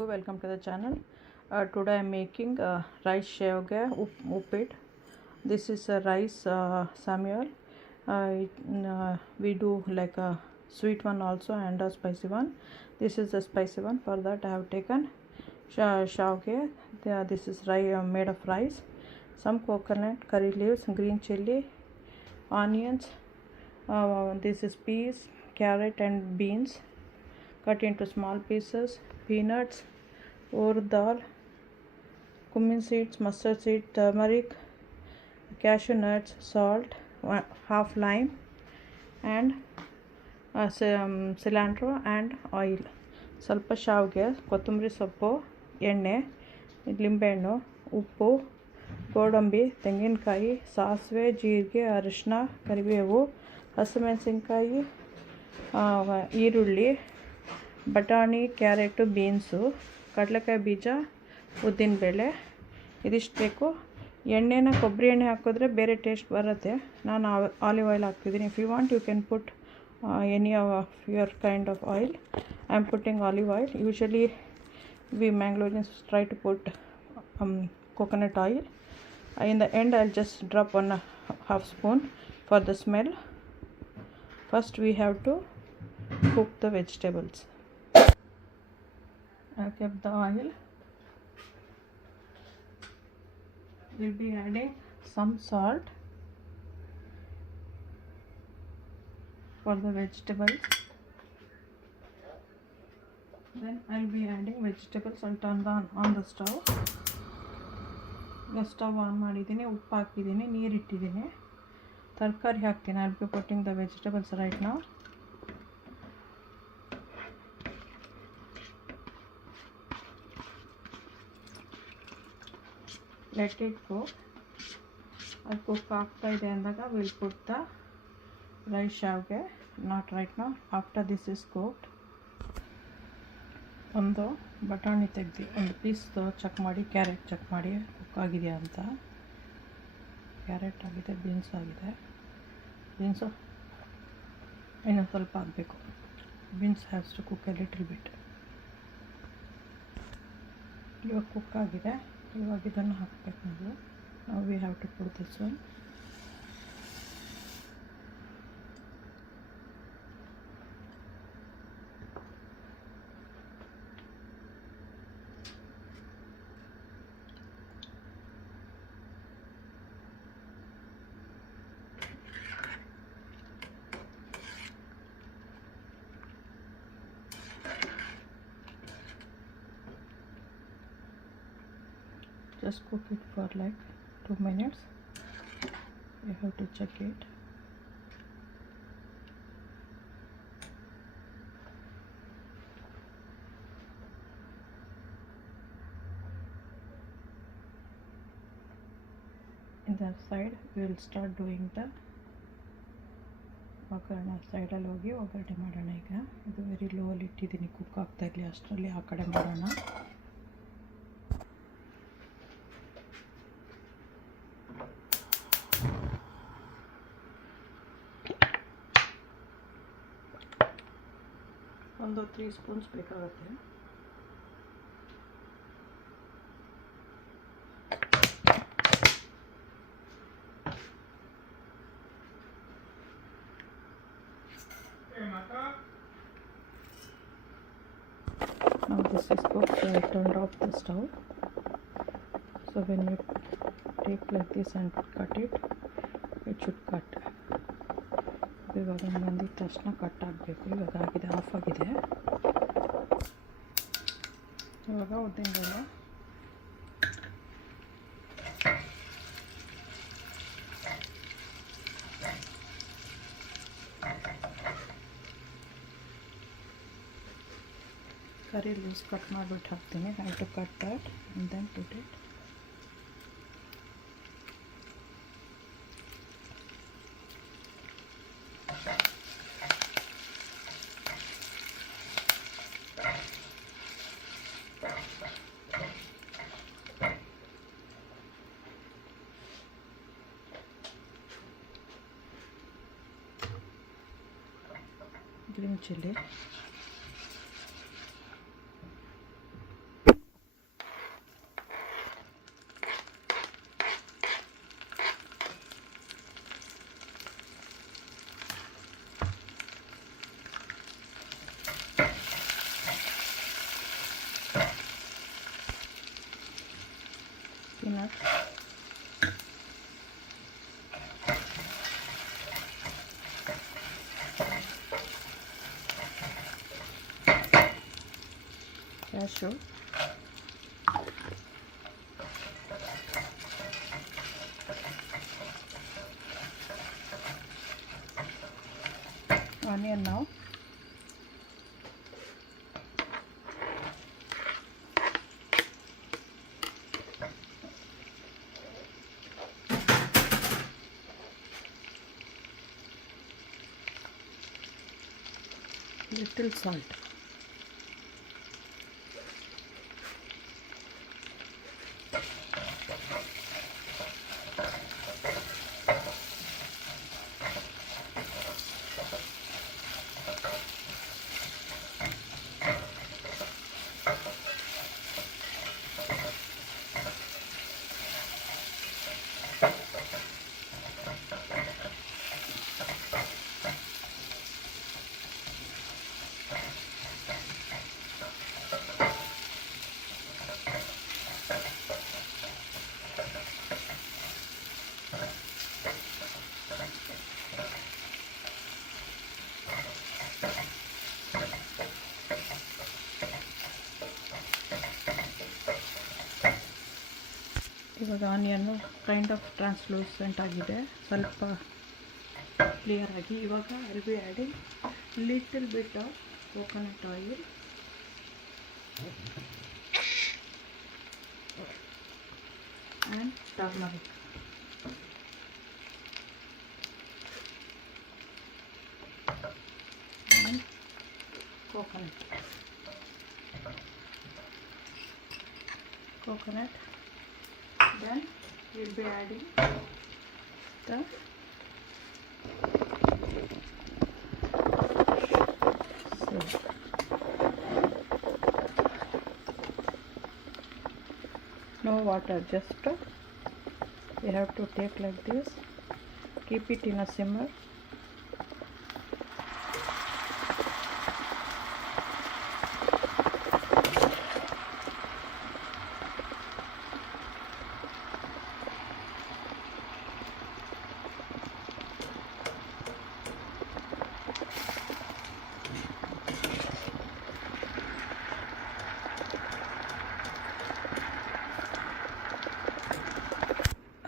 ಎಲ್ರಿಗೂ welcome to the channel. Today I am making rice shavge uppit. This is a rice Samuel. We do like a sweet one also and a spicy one. This is the spicy one. For that I have taken shavge. This is made of rice, some coconut, curry leaves, green chili, onions. This is peas, carrot and beans cut into small pieces, peanuts, urd dal, cumin seeds, mustard seed, turmeric, cashew nuts, salt, half lime, and cilantro and oil. ಸ್ವಲ್ಪ ಶಾವಿಗೆ, ಕೊತ್ತಂಬರಿ ಸೊಪ್ಪು, ಎಣ್ಣೆ, ಲಿಂಬೆಹಣ್ಣು, ಉಪ್ಪು, ಗೋಡಂಬಿ, ತೆಂಗಿನಕಾಯಿ, ಸಾಸಿವೆ, ಜೀರಿಗೆ, ಅರಿಶಿನ, ಕರಿಬೇವು, ಹಸಿಮೆಣಸಿನ್ಕಾಯಿ, ಈರುಳ್ಳಿ, ಬಟಾಣಿ, ಕ್ಯಾರೆಟು, ಬೀನ್ಸು, ಕಡಲೆಕಾಯಿ ಬೀಜ, ಉದ್ದಿನಬೇಳೆ, ಇದಿಷ್ಟು ಬೇಕು. ಎಣ್ಣೆನ ಕೊಬ್ಬರಿ ಎಣ್ಣೆ ಹಾಕಿದ್ರೆ ಬೇರೆ ಟೇಸ್ಟ್ ಬರುತ್ತೆ. ನಾನು ಆಲಿವ್ ಆಯಿಲ್ ಹಾಕ್ತಿದ್ದೀನಿ. If you want you can put any of your kind of oil. I am putting olive oil. Usually we Mangaloreans try to put coconut oil. In the end I'll just drop 1/2 spoon for the smell. First we have to cook the vegetables. I've kept the oil. We'll be adding some salt for the vegetables. Then I'll be adding vegetables. I'll turn on the stove. Stove on ಮಾಡಿದ್ದೀನಿ, ಉಪ್ಪು ಹಾಕಿದ್ದೀನಿ, ನೀರು ಇಟ್ಟಿದ್ದೀನಿ, ತರಕಾರಿ ಹಾಕ್ತೀನಿ. I'll be putting the vegetables right now. Let it cook. ಅದು ಕುಕ್ ಆಗ್ತಾ ಇದೆ ಅಂದಾಗ we'll put the rice shavge. Not right now, after this is cooked. ಒಂದು ಬಟಾಣಿ ತೆಗೆದು ಒಂದು ಪೀಸ್ ಚೆಕ್ ಮಾಡಿ, ಕ್ಯಾರೆಟ್ ಚೆಕ್ ಮಾಡಿ ಕುಕ್ ಆಗಿದೆಯಾ ಅಂತ. ಕ್ಯಾರೆಟ್ ಆಗಿದೆ, ಬೀನ್ಸ್ ಆಗಿದೆ. ಬೀನ್ಸು ಇನ್ನೊಂದು ಸ್ವಲ್ಪ ಆಗಬೇಕು. Beans haves to cook a little bit. ಇವಾಗ ಕುಕ್ ಆಗಿದೆ. ಇವಾಗ ಇದನ್ನು ಹಾಕಬೇಕು ನಾವು. ನಾವು we have to put this one. Just cook it for like 2 minutes. You have to check it. In the side we will start doing the ಒಗ್ಗರಣೆ. ಸೈಡಲ್ಲಿ ಹೋಗಿ ಒಗ್ಗರಣೆ ಮಾಡೋಣ. ಈಗ ಇದು ವೆರಿ ಲೋ ಅಲ್ಲಿ ಇಟ್ಟಿದ್ದೀನಿ, ಕುಕ್ ಆಗ್ತಾ ಇರಲಿ ಅಷ್ಟರಲ್ಲಿ ಆ ಕಡೆ ಮಾಡೋಣ. ಒಂದು 3 ಸ್ಪೂನ್ಸ್ ಬೇಕಾಗುತ್ತೆ. Now this is cooked, so I turned off the stove. So when you take like this and cut it, it should cut. ಇವಾಗ ಬಂದಿದ ತಕ್ಷಣ ಕಟ್ ಆಗಬೇಕು. ಇವಾಗ ಆಗಿದೆ, ಆಫ್ ಆಗಿದೆ. ಇವಾಗ ಉದ್ದಿನಬೇಳೆ, ಕರಿ ಲೀವ್ಸ್ ಕಟ್ ಮಾಡಿಬಿಟ್ಟು ಹಾಕ್ತೀನಿ. I have to cut that and then put it. green chili, cashew, onion ನಾವು little salt. ಇವಾಗ ಆನಿಯನ್ನು ಕೈಂಡ್ ಆಫ್ ಟ್ರಾನ್ಸ್ಲೂಸೆಂಟ್ ಆಗಿದೆ, ಸ್ವಲ್ಪ ಕ್ಲಿಯರ್ ಆಗಿ. ಇವಾಗ I be adding little bit of coconut oil and turmeric. and coconut. Then we'll be adding the no water, just we have to take like this, keep it in a simmer.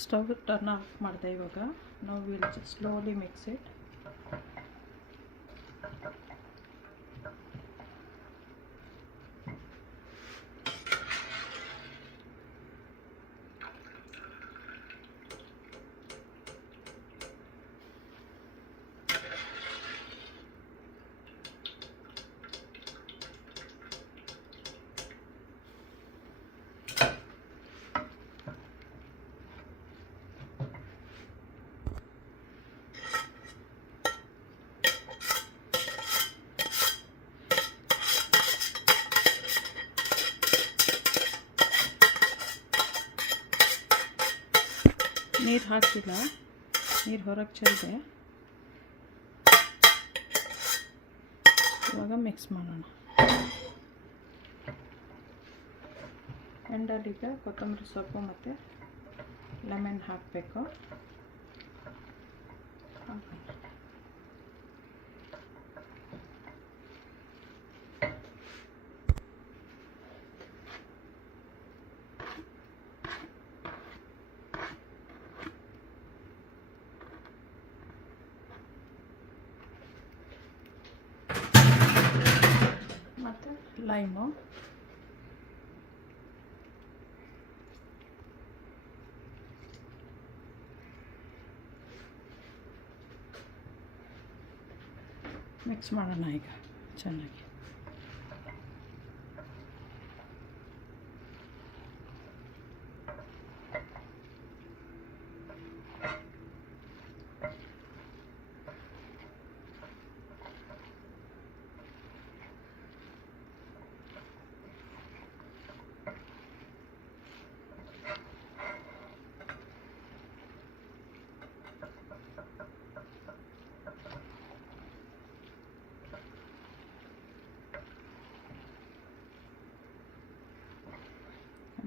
Stove turn off ಮಾಡಿದೆ. ಇವಾಗ ನಾವು will slowly mix it. ನೀರು ಹಾಕಿಲ್ಲ, ನೀರು ಹೊರಗೆ ಚೆಲ್ಲಿದೆ. ಇವಾಗ ಮಿಕ್ಸ್ ಮಾಡೋಣ. ಎಂಡಲ್ಲಿಗೆ ಕೊತ್ತಂಬರಿ ಸೊಪ್ಪು ಮತ್ತು ಲೆಮನ್ ಹಾಕಬೇಕು. ಮತ್ತು ಲೈಮು, ಮಿಕ್ಸ್ ಮಾಡೋಣ ಈಗ ಚೆನ್ನಾಗಿ.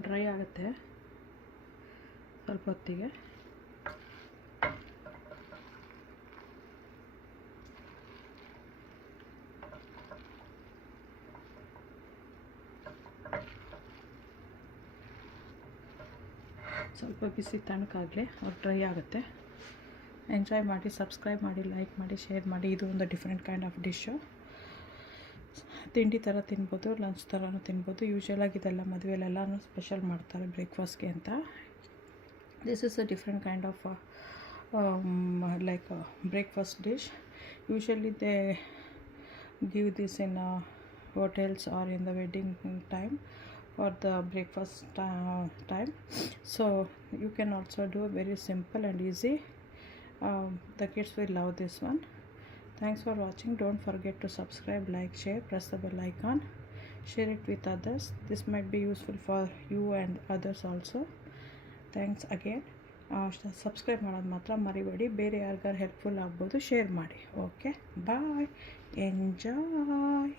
ಡ್ರೈ ಆಗುತ್ತೆ ಸ್ವಲ್ಪ ಹೊತ್ತಿಗೆ. ಸ್ವಲ್ಪ ಬಿಸಿ ತಣ್ಣಗಾಗಲಿ, ಅವ್ರು ಡ್ರೈ ಆಗುತ್ತೆ. ಎಂಜಾಯ್ ಮಾಡಿ, ಸಬ್ಸ್ಕ್ರೈಬ್ ಮಾಡಿ, ಲೈಕ್ ಮಾಡಿ, ಶೇರ್ ಮಾಡಿ. ಇದು ಒಂದು ಡಿಫ್ರೆಂಟ್ ಕೈಂಡ್ ಆಫ್ ಡಿಶ್ಶು. ತಿಂಡಿ ಥರ ತಿನ್ಬೋದು, ಲಂಚ್ ಥರನೂ ತಿನ್ಬೋದು. ಯೂಶ್ವಲಾಗಿ ಇದೆಲ್ಲ ಮದುವೆಲೆಲ್ಲನೂ ಸ್ಪೆಷಲ್ ಮಾಡ್ತಾರೆ ಬ್ರೇಕ್ಫಾಸ್ಟ್ಗೆ ಅಂತ. This is a different kind of like a breakfast dish. Usually they give this in hotels or in the wedding time for the breakfast time. So you can also do very simple and easy. The kids will love this one. Thanks for watching. Don't forget to subscribe, like, share, press the bell icon, share it with others. This might be useful for you and others also. Thanks again. Subscribe ಮಾಡೋದು ಮಾತ್ರ ಮರಿಬೇಡಿ. ಬೇರೆ ಯಾರಿಗಾರು ಹೆಲ್ಪ್ಫುಲ್ ಆಗ್ಬೋದು, ಶೇರ್ ಮಾಡಿ. ಓಕೆ, ಬಾಯ್, ಎಂಜಾಯ್.